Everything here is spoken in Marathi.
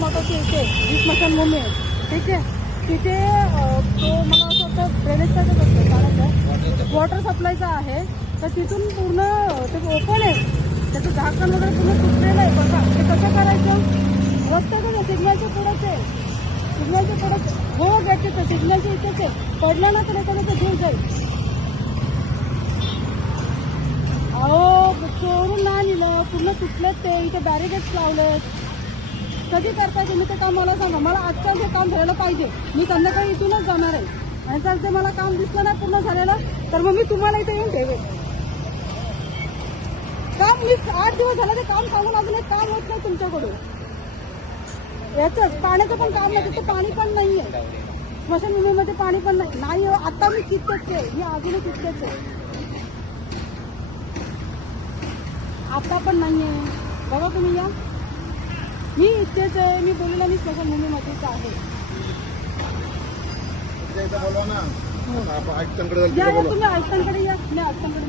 मताची इथे ही स्मशानभूमी आहे, ठीक आहे. तिथे तो मला असं वाटतं ड्रेनेजचाच असतं पाण्याचा, वॉटर सप्लायचा आहे. तर तिथून पूर्ण ते ओपन आहे, त्याचं झाकण वगैरे पूर्ण तुटलेलं आहे. बघा ते कसं करायचं, रस्त्याचं सिग्नलच्या पुढंच आहे, सिग्नलच्या पुढंच. हो गॅटचे तर सिग्नलच्या इथेच आहे, पडलं ना तर एखाद्याचं जीव जाईल. अहो चोरून नाही नेलं, पूर्ण तुटलेत ते, इथे बॅरिकेड्स लावलेत. कधी करताय तुम्ही ते काम मला सांगा. मला आजच्या जे काम झालेलं पाहिजे, मी संध्याकाळी इथूनच जाणार आहे. आणि जर ते मला काम दिसलं नाही पूर्ण झालेलं तर मग मी तुम्हाला इथे येऊन ठेवेल. काम मी 8 दिवस झालं ते काम सांगून अजून एक काम होत नाही तुमच्याकडून. याच पाण्याचं पण काम नाही, तिथे पाणी पण नाहीये, स्मशानभूमीमध्ये पाणी पण नाही. आता मी तितकेच आहे, मी अजूनही तितकेच आहे, आता पण नाहीये. बघा तुम्ही या, मी इथेच आहे, मी बोललेला मी स्मशानभूमीमध्येच आहे. या तुम्ही आयुक्तांकडे या, मी आयुक्तांकडे